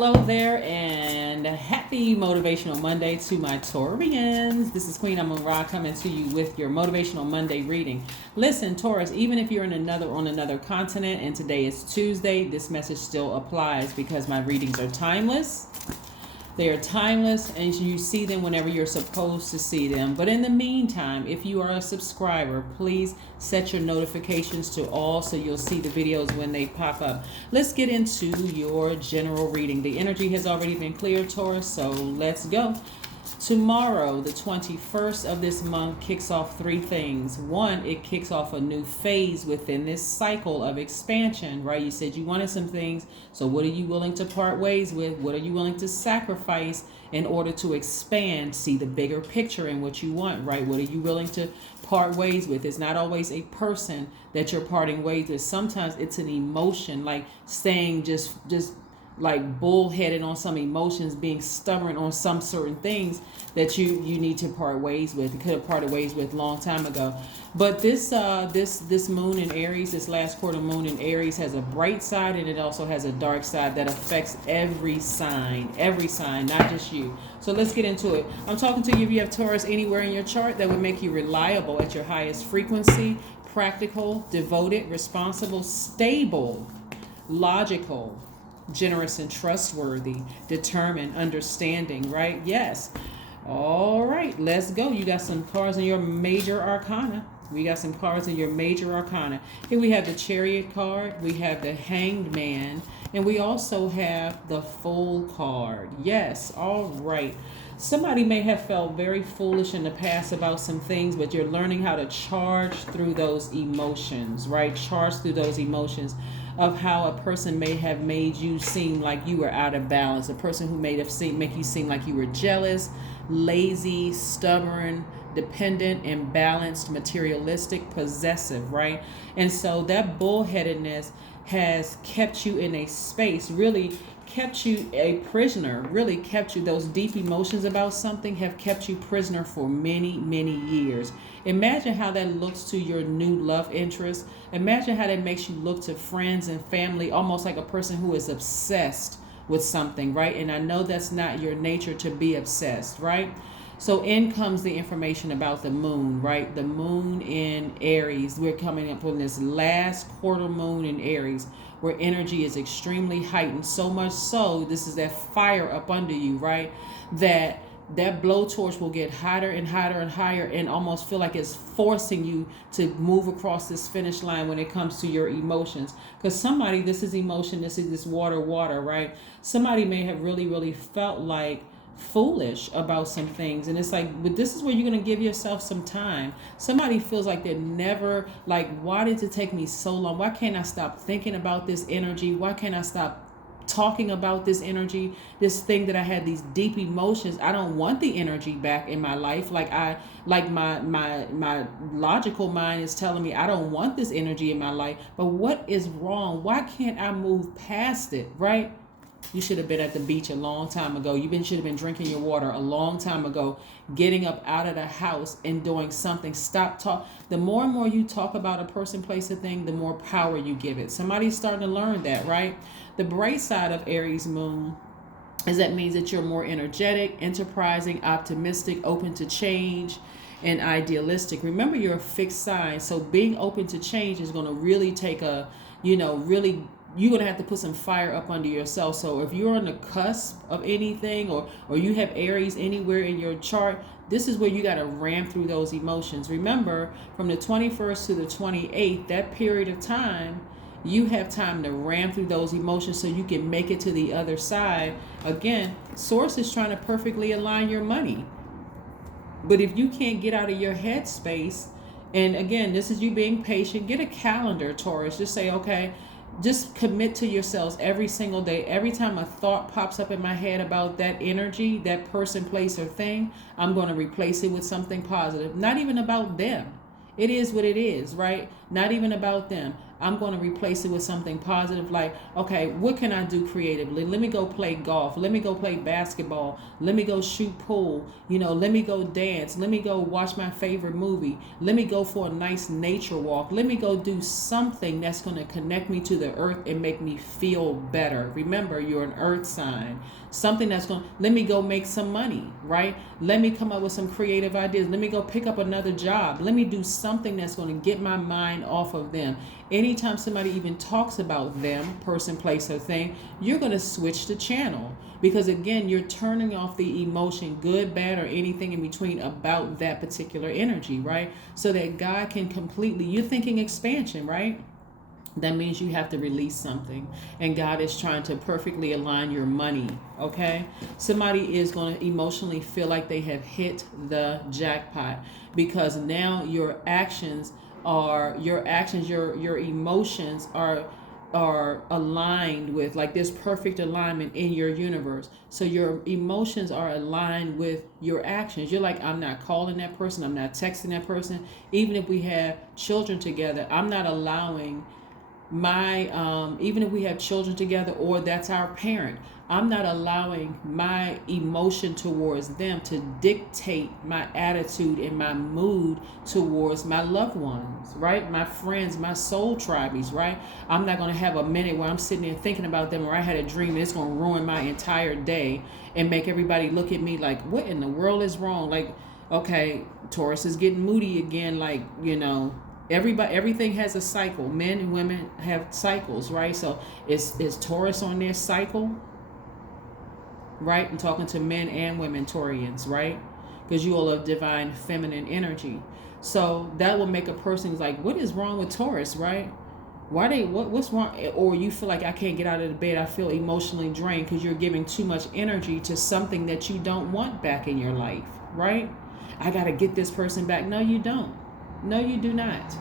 hello there, and happy Motivational Monday to my Taurians. This is Queen Amun Ra coming to you with your Motivational Monday reading. Listen, Taurus, even if you're on another continent and today is Tuesday, this message still applies because my readings are timeless. They are timeless, and you see them whenever you're supposed to see them. But in the meantime, if you are a subscriber, please set your notifications to all so you'll see the videos when they pop up. Let's get into your general reading. The energy has already been cleared, Taurus, so let's go. Tomorrow, the 21st of this month, kicks off three things. One, it kicks off a new phase within this cycle of expansion, right? You said you wanted some things, so what are you willing to part ways with? What are you willing to sacrifice in order to expand, see the bigger picture in what you want, right? What are you willing to part ways with? It's not always a person that you're parting ways with. Sometimes it's an emotion, like staying just like bullheaded on some emotions, being stubborn on some certain things that you need to part ways with. You could have parted ways with a long time ago. But this moon in Aries, this last quarter moon in Aries, has a bright side and it also has a dark side that affects every sign, not just you. So let's get into it. I'm talking to you if you have Taurus anywhere in your chart that would make you reliable at your highest frequency, practical, devoted, responsible, stable, logical, generous and trustworthy, determined, understanding, right? Yes. All right, let's go. You got some cards in your major arcana. Here we have the Chariot card, we have the Hanged Man, and we also have the Fool card. Yes, all right. Somebody may have felt very foolish in the past about some things, but you're learning how to charge through those emotions, right? Charge through those emotions of how a person may have made you seem like you were out of balance. A person who make you seem like you were jealous, lazy, stubborn, dependent, imbalanced, materialistic, possessive, right? And so that bullheadedness has kept you in a space, really kept you a prisoner, really kept you, those deep emotions about something have kept you prisoner for many, many years. Imagine how that looks to your new love interest. Imagine how that makes you look to friends and family, almost like a person who is obsessed with something, right? And I know that's not your nature to be obsessed, right? So in comes the information about the moon, right? The moon in Aries. We're coming up on this last quarter moon in Aries where energy is extremely heightened. So much so, this is that fire up under you, right? That blowtorch will get hotter and hotter and higher and almost feel like it's forcing you to move across this finish line when it comes to your emotions. Because somebody, this is emotion, this is this water, right? Somebody may have really, really felt like foolish about some things, and it's like, but this is where you're going to give yourself some time. Somebody feels like they're never, like, why did it take me so long? Why can't I stop thinking about this energy? Why can't I stop talking about this energy, this thing that I had these deep emotions? I don't want the energy back in my life. Like my logical mind is telling me I don't want this energy in my life, but what is wrong? Why can't I move past it, right? You should have been at the beach a long time ago. Should have been drinking your water a long time ago, getting up out of the house and doing something. Stop talk. The more and more you talk about a person, place, a thing, the more power you give it. Somebody's starting to learn that, right? The bright side of Aries moon is that means that you're more energetic, enterprising, optimistic, open to change, and idealistic. Remember, you're a fixed sign, so being open to change is going to really take you're going to have to put some fire up under yourself. So if you're on the cusp of anything, or you have Aries anywhere in your chart, this is where you got to ram through those emotions. Remember, from the 21st to the 28th, that period of time, you have time to ram through those emotions so you can make it to the other side. Again, Source is trying to perfectly align your money. But if you can't get out of your head space, and again, this is you being patient, get a calendar, Taurus. Just say, okay, just commit to yourselves every single day. Every time a thought pops up in my head about that energy, that person, place, or thing, I'm going to replace it with something positive. Not even about them. It is what it is, right? Not even about them. I'm going to replace it with something positive. Like, okay, what can I do creatively? Let me go play golf. Let me go play basketball. Let me go shoot pool. Let me go dance. Let me go watch my favorite movie. Let me go for a nice nature walk. Let me go do something that's going to connect me to the earth and make me feel better. Remember, you're an earth sign. Something that's going to, let me go make some money, right? Let me come up with some creative ideas. Let me go pick up another job. Let me do something that's going to get my mind off of them. Anytime somebody even talks about them, person, place, or thing, you're going to switch the channel. Because again, you're turning off the emotion, good, bad, or anything in between about that particular energy, right? So that God can completely, you're thinking expansion, right? That means you have to release something. And God is trying to perfectly align your money, okay? Somebody is going to emotionally feel like they have hit the jackpot because now your emotions are aligned with, like, this perfect alignment in your universe. So your emotions are aligned with your actions. You're like, I'm not calling that person. I'm not texting that person. Even if we have children together, I'm not allowing even if we have children together or that's our parent, I'm not allowing my emotion towards them to dictate my attitude and my mood towards my loved ones, right? My friends, my soul tribes, right? I'm not going to have a minute where I'm sitting there thinking about them, or I had a dream and it's going to ruin my entire day and make everybody look at me like, what in the world is wrong? Like, okay, Taurus is getting moody again, like, everything has a cycle. Men and women have cycles, right? So is Taurus on their cycle? Right? I'm talking to men and women Taurians, right? Because you all have divine feminine energy. So that will make a person like, what is wrong with Taurus, right? What's wrong? Or you feel like, I can't get out of the bed. I feel emotionally drained because you're giving too much energy to something that you don't want back in your life, right? I got to get this person back. No, you don't. No, you do not.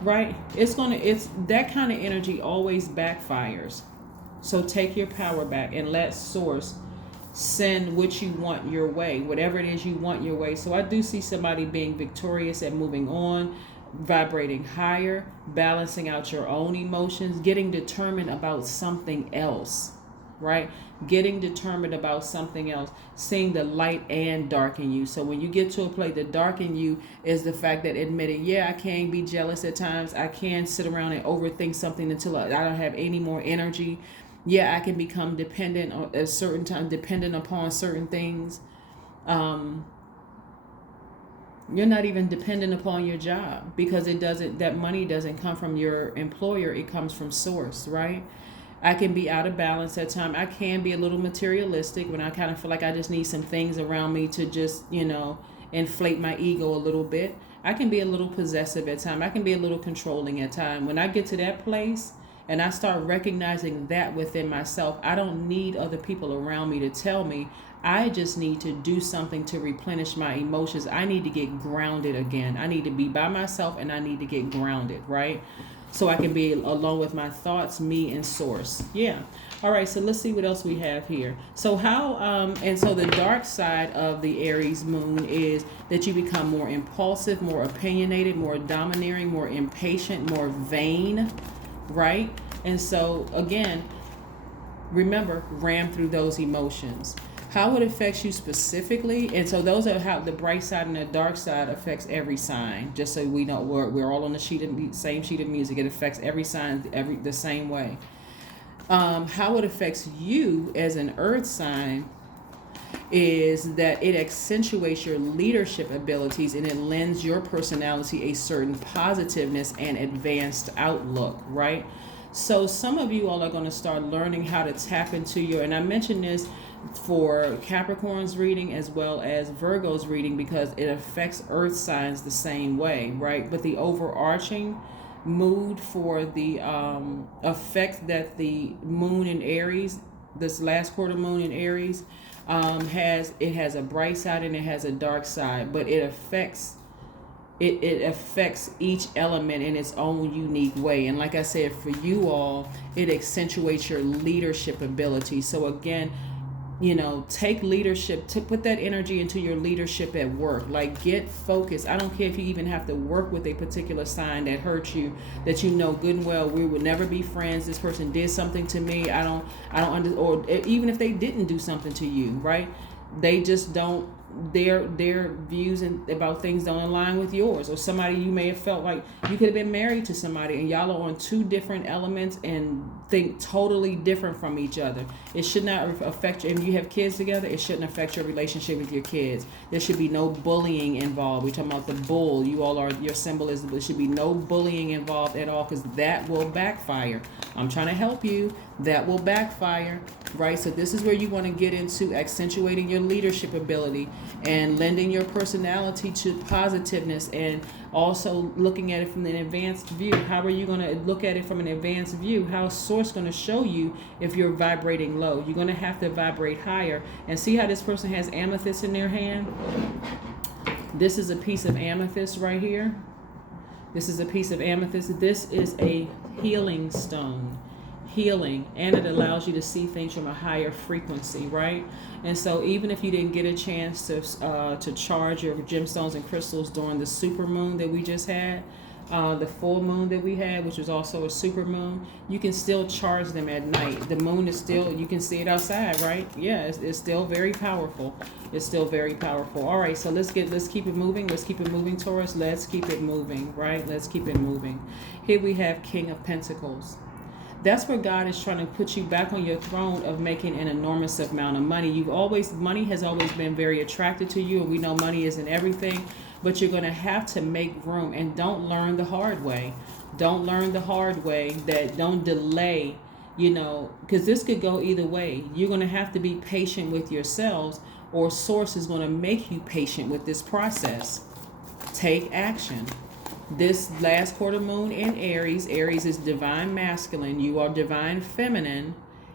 Right? It's that kind of energy always backfires. So take your power back and let source send what you want your way, whatever it is you want your way. So I do see somebody being victorious at moving on, vibrating higher, balancing out your own emotions, getting determined about something else, right? Getting determined about something else, seeing the light and dark in you. So when you get to a place, the dark in you is the fact that admitting, yeah, I can be jealous at times. I can sit around and overthink something until I don't have any more energy. Yeah, I can become dependent at a certain time, dependent upon certain things. You're not even dependent upon your job because that money doesn't come from your employer. It comes from source, right? I can be out of balance at times. I can be a little materialistic when I kind of feel like I just need some things around me to just, inflate my ego a little bit. I can be a little possessive at times. I can be a little controlling at times. When I get to that place and I start recognizing that within myself, I don't need other people around me to tell me. I just need to do something to replenish my emotions. I need to get grounded again. I need to be by myself and I need to get grounded, right? So I can be alone with my thoughts, me, and source. Yeah. All right. So let's see what else we have here. So so the dark side of the Aries moon is that you become more impulsive, more opinionated, more domineering, more impatient, more vain, right? And so again, remember, ram through those emotions. How it affects you specifically, and so those are how the bright side and the dark side affects every sign. Just so we know, we're all on the same sheet of music. It affects every sign the same way. How it affects you as an earth sign is that it accentuates your leadership abilities and it lends your personality a certain positiveness and advanced outlook, right? So some of you all are going to start learning how to tap into and I mentioned this for Capricorn's reading as well as Virgo's reading because it affects earth signs the same way, right? But the overarching mood for the effect that the moon in Aries, this last quarter moon in Aries, has a bright side and it has a dark side, but it affects each element in its own unique way. And like I said, for you all, it accentuates your leadership ability. So again, take leadership, to put that energy into your leadership at work. Like, get focused. I don't care if you even have to work with a particular sign that hurts you, that you know good and well we would never be friends. This person did something to me. Or even if they didn't do something to you, right? They just don't, their views about things don't align with yours. Or somebody, you may have felt like you could have been married to somebody and y'all are on two different elements and think totally different from each other. It should not affect you. If you have kids together, it shouldn't affect your relationship with your kids. There should be no bullying involved. We're talking about the bull. Your symbol is, there should be no bullying involved at all, because that will backfire. I'm trying to help you. That will backfire, right? So this is where you want to get into accentuating your leadership ability and lending your personality to positiveness, and also looking at it from an advanced view. How are you going to look at it from an advanced view? How is Source going to show you if you're vibrating low? You're going to have to vibrate higher. And see how this person has amethyst in their hand? This is a piece of amethyst right here. This is a piece of amethyst. This is a healing stone. Healing, and it allows you to see things from a higher frequency, right? And so even if you didn't get a chance to charge your gemstones and crystals during the super moon that we just had, the full moon that we had, which was also a super moon, you can still charge them at night. The moon is still, you can see it outside, right? Yeah, it's still very powerful. It's still very powerful. All right, so let's keep it moving. Let's keep it moving, Taurus. Let's keep it moving, right? Let's keep it moving. Here we have King of Pentacles. That's where God is trying to put you back on your throne of making an enormous amount of money. Money has always been very attracted to you, and we know money isn't everything, but you're going to have to make room, and don't learn the hard way. Don't learn the hard way. Don't delay, because this could go either way. You're going to have to be patient with yourselves, or Source is going to make you patient with this process. Take action. This last quarter moon in Aries is divine masculine. You are divine feminine.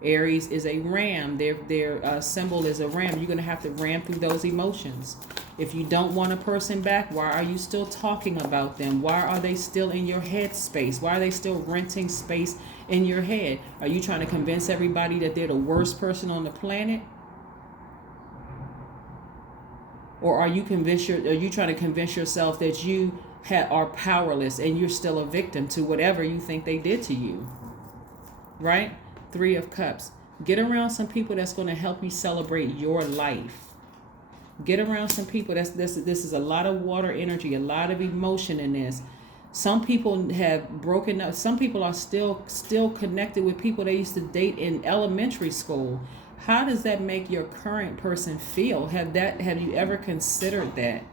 Aries is a ram. Their symbol is a ram. You're going to have to ram through those emotions. If you don't want a person back, why are you still talking about them? Why are they still in your head space? Why are they still renting space in your head? Are you trying to convince everybody that they're the worst person on the planet? Or are you trying to convince yourself that you are powerless and you're still a victim to whatever you think they did to you? Right? 3 of Cups. Get around some people that's going to help you celebrate your life. Get around some people this is a lot of water energy, a lot of emotion in this. Some people have broken up. Some people are still connected with people they used to date in elementary school. How does that make your current person feel? Have you ever considered that?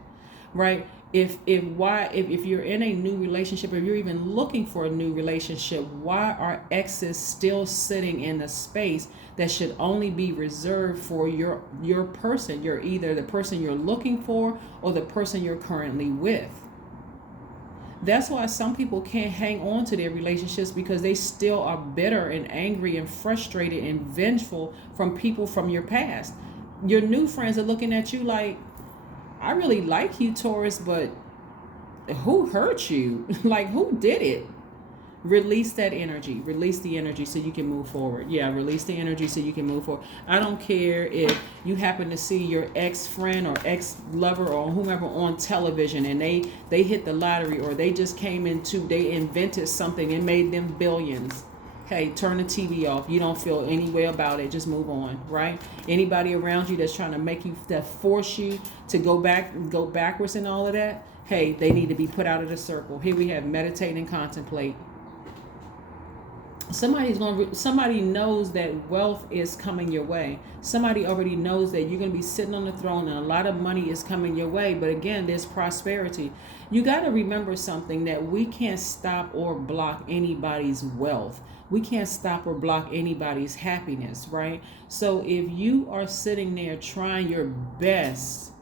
Right? If you're in a new relationship, or you're even looking for a new relationship, why are exes still sitting in a space that should only be reserved for your person? You're either the person you're looking for or the person you're currently with. That's why some people can't hang on to their relationships, because they still are bitter and angry and frustrated and vengeful from people from your past. Your new friends are looking at you like, I really like you, Taurus, but who hurt you? Like, who did it? Release that energy. Release the energy so you can move forward. Yeah, release the energy so you can move forward. I don't care if you happen to see your ex-friend or ex-lover or whomever on television and they hit the lottery, or they just they invented something and made them billions. Hey, turn the TV off. You don't feel any way about it. Just move on, right? Anybody around you that's trying to that force you to go backwards and all of that, hey, they need to be put out of the circle. Here we have meditate and contemplate. Somebody knows that wealth is coming your way. Somebody already knows that you're going to be sitting on the throne and a lot of money is coming your way. But again, there's prosperity. You got to remember something, that we can't stop or block anybody's wealth. We can't stop or block anybody's happiness, right? So if you are sitting there trying your best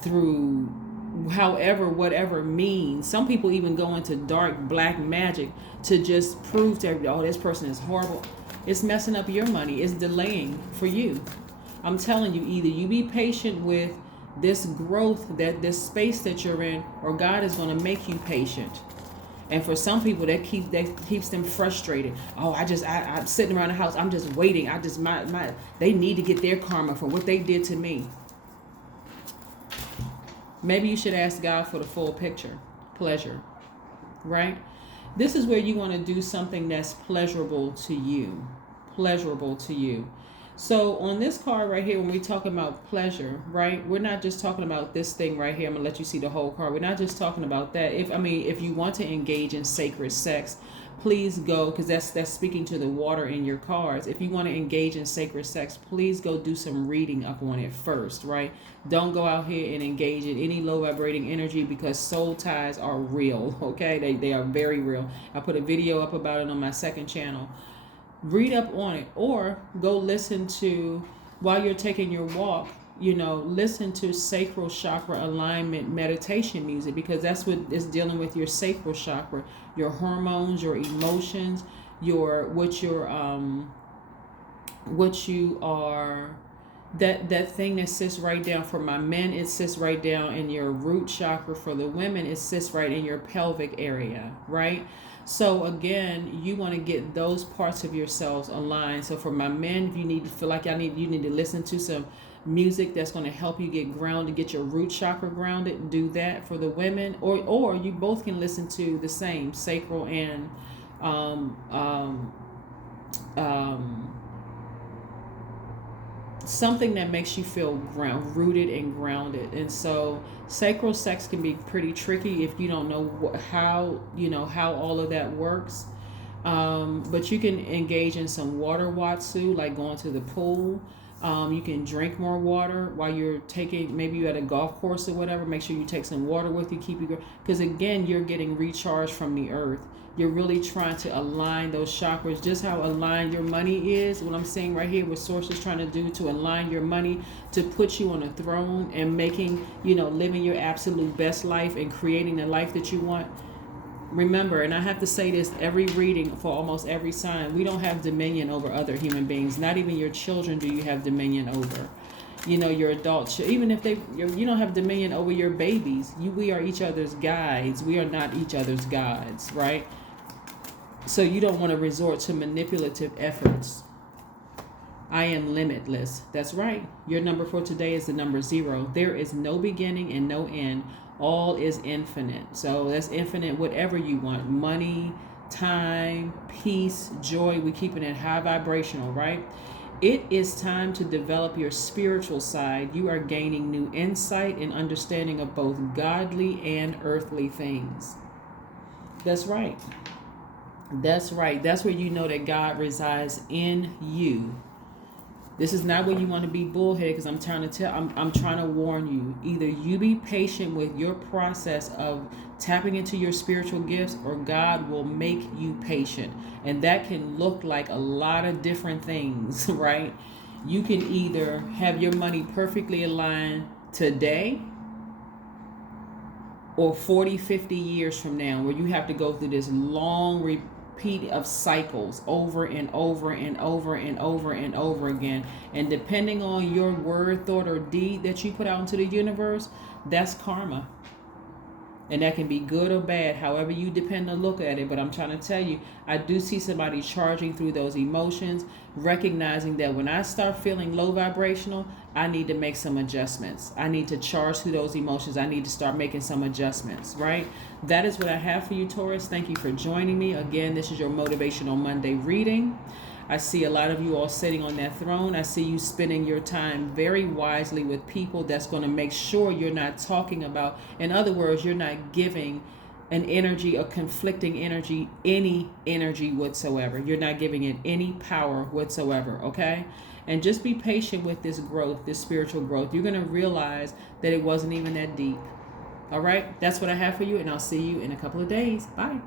through whatever means, some people even go into dark black magic to just prove to everybody, oh, this person is horrible. It's messing up your money. It's delaying for you. I'm telling you, either you be patient with this growth, this space that you're in, or God is going to make you patient. And for some people, that keeps them frustrated. Oh, I'm sitting around the house. I'm just waiting. They need to get their karma for what they did to me. Maybe you should ask God for the full picture. Pleasure, right? This is where you want to do something that's pleasurable to you. Pleasurable to you. So on this card right here, when we talk about pleasure, right, we're not just talking about this thing right here. I'm gonna let you see the whole card. We're not just talking about that. If you want to engage in sacred sex, please go, because that's speaking to the water in your cards. If you want to engage in sacred sex, please go do some reading up on it first, right? Don't go out here and engage in any low vibrating energy, because soul ties are real, okay? They are very real. I put a video up about it on my second channel. Read up on it, or go listen to, while you're taking your walk, listen to sacral chakra alignment meditation music, because that's what is dealing with your sacral chakra, your hormones, your emotions, what you are, that thing that sits right down. For my men, it sits right down in your root chakra. For the women, it sits right in your pelvic area, right? So again, you want to get those parts of yourselves aligned. So for my men, if you need to feel like you need to listen to some music that's going to help you get grounded, get your root chakra grounded, do that. For the women, or you both can listen to the same sacral and something that makes you feel rooted and grounded. And so sacral sex can be pretty tricky if you don't know how all of that works. But you can engage in some water watsu, like going to the pool. You can drink more water while you're maybe you're at a golf course or whatever. Make sure you take some water with you, because again, you're getting recharged from the earth. You're really trying to align those chakras, just how aligned your money is. What I'm saying right here, what Source is trying to do to align your money, to put you on a throne and making, living your absolute best life and creating the life that you want. Remember, and I have to say this every reading for almost every sign, we don't have dominion over other human beings. Not even your children do you have dominion over. Your adults, even if you don't have dominion over your babies. We are each other's guides. We are not each other's gods, right? So you don't want to resort to manipulative efforts. I am limitless. That's right. Your number for today is the number 0. There is no beginning and no end. All is infinite. So that's infinite, whatever you want. Money, time, peace, joy. We keep it high vibrational, right? It is time to develop your spiritual side. You are gaining new insight and understanding of both godly and earthly things. That's right. That's right. That's where you know that God resides in you. This is not where you want to be bullheaded, because I'm trying to warn you. Either you be patient with your process of tapping into your spiritual gifts, or God will make you patient. And that can look like a lot of different things, right? You can either have your money perfectly aligned today, or 40, 50 years from now, where you have to go through this long repeat of cycles over and over and over and over and over again. And depending on your word, thought, or deed that you put out into the universe, that's karma. And that can be good or bad, however you depend to look at it. But I'm trying to tell you, I do see somebody charging through those emotions, recognizing that when I start feeling low vibrational, I need to make some adjustments. I need to charge through those emotions. I need to start making some adjustments, right? That is what I have for you, Taurus. Thank you for joining me. Again, this is your Motivational Monday reading. I see a lot of you all sitting on that throne. I see you spending your time very wisely with people that's going to make sure you're not talking about, in other words, you're not giving an energy, a conflicting energy, any energy whatsoever. You're not giving it any power whatsoever, okay? And just be patient with this growth, this spiritual growth. You're going to realize that it wasn't even that deep. All right? That's what I have for you, and I'll see you in a couple of days. Bye.